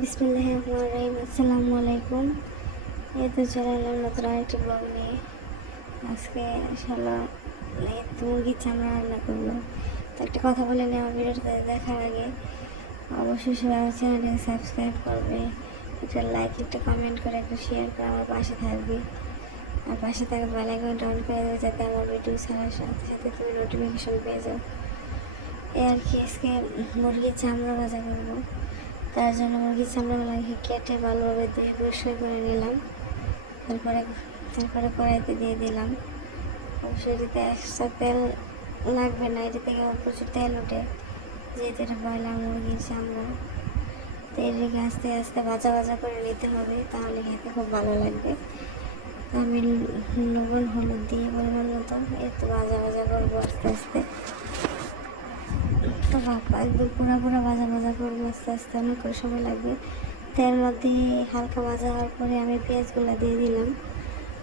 বিসমুল্লাহ রহিম আসসালামু আলাইকুম এই তো চলে এলাম নতুন আরেকটি ব্লগ নিয়ে আজকে তো মুরগির চামড়া রান্না করব। তো একটা কথা বলে নিই, আমার ভিডিওটা দেখার আগে অবশ্যই সবাই আমার চ্যানেলটাকে সাবস্ক্রাইব করবে, একটা লাইক একটা কমেন্ট করে, একটা শেয়ার করে আমার পাশে থাকবে। আর পাশে থাকা বেলাইকনটা অন করে দেবে যাতে আমার ভিডিও ছাড়ার সাথে সাথে তুমি নোটিফিকেশন পেয়ে যাও। এই আর কি, আজকে মুরগির চামড়া ভাজা করব। তার জন্য মুরগির চামড়াগুলোকে কেটে ভালোভাবে ধুয়ে পরিষ্কার করে নিলাম। তারপরে তারপরে কড়াইতে দিয়ে দিলাম। অবশ্যই এটিতে এক্সট্রা তেল লাগবে না এটি থেকে প্রচুর তেল ওঠে। যেহেতু এটা ব্রয়লার মুরগির চামড়া, তো এটিকে আস্তে আস্তে ভাজা ভাজা করে নিতে হবে, তাহলে খেতে খুব ভালো লাগবে। আমি লবণ, হলুদ দিয়ে পরিমাণ মতো একটু ভাজা ভাজা করব আস্তে আস্তে। তো বাবা, একদম পুরো পুরো ভাজা ভাজা করব। আস্তে আস্তে অনেক করে সময় লাগবে। তার মধ্যে হালকা ভাজা হওয়ার পরে আমি পেঁয়াজগুলো দিয়ে দিলাম।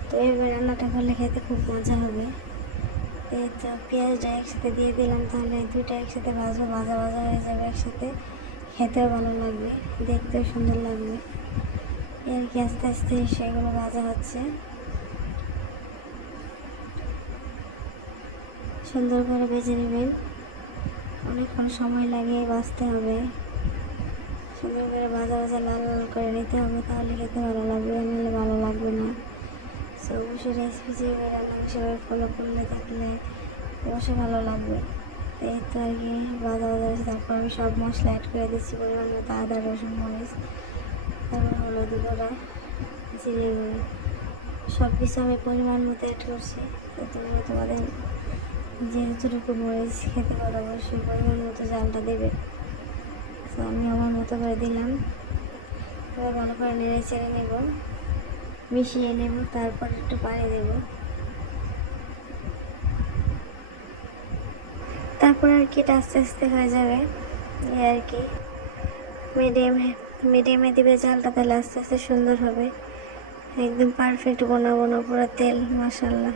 তো এইভাবে রান্নাটা করলে খেতে খুব মজা হবে। এই তো পেঁয়াজটা একসাথে দিয়ে দিলাম, তাহলে দুইটা একসাথে ভাজবো, ভাজা ভাজা হয়ে যাবে একসাথে। খেতেও ভালো লাগবে, দেখতেও সুন্দর লাগবে। আর কি আস্তে আস্তে সেগুলো ভাজা হচ্ছে। সুন্দর করে ভেজে নেবেন। অনেকক্ষণ সময় লাগে বাঁচতে হবে। সুন্দর করে ভাজা ভাজা লাল লাল করে নিতে হবে, তাহলে খেতে ভালো লাগবে, নিলে ভালো লাগবে না। সো অবশ্যই রেসিপি যেভাবে রান্না সেভাবে ফলো করলে থাকলে অবশ্যই ভালো লাগবে। এই তো আর কি ভাজা ভাজা হয়েছে তারপর আমি সব মশলা অ্যাড করে দিচ্ছি, পরিমাণ মতো আদা, রসুন, মরিচ, তারপর হলুদ গুঁড়া, জিরে গুঁড়ো সব কিছু আমি পরিমাণ মতো অ্যাড করছি। তো তোমরা তোমাদের যে যতটুকু মরিচ খেতে পারো অবশ্যই পরিমাণ মতো জালটা দেবে। তো আমি আমার মতো করে দিলাম। এবার ভালো করে নেড়ে চেড়ে নেব। মিশিয়ে নেব, তারপর একটু পানি দেব। তারপর আর কি এটা আস্তে আস্তে হয়ে যাবে। এই আর কি। মিডিয়ামে মিডিয়ামে দিবে জালটা তাহলে আস্তে আস্তে সুন্দর হবে। একদম পারফেক্ট বোনা বোনা পুরো তেল মশাল্লা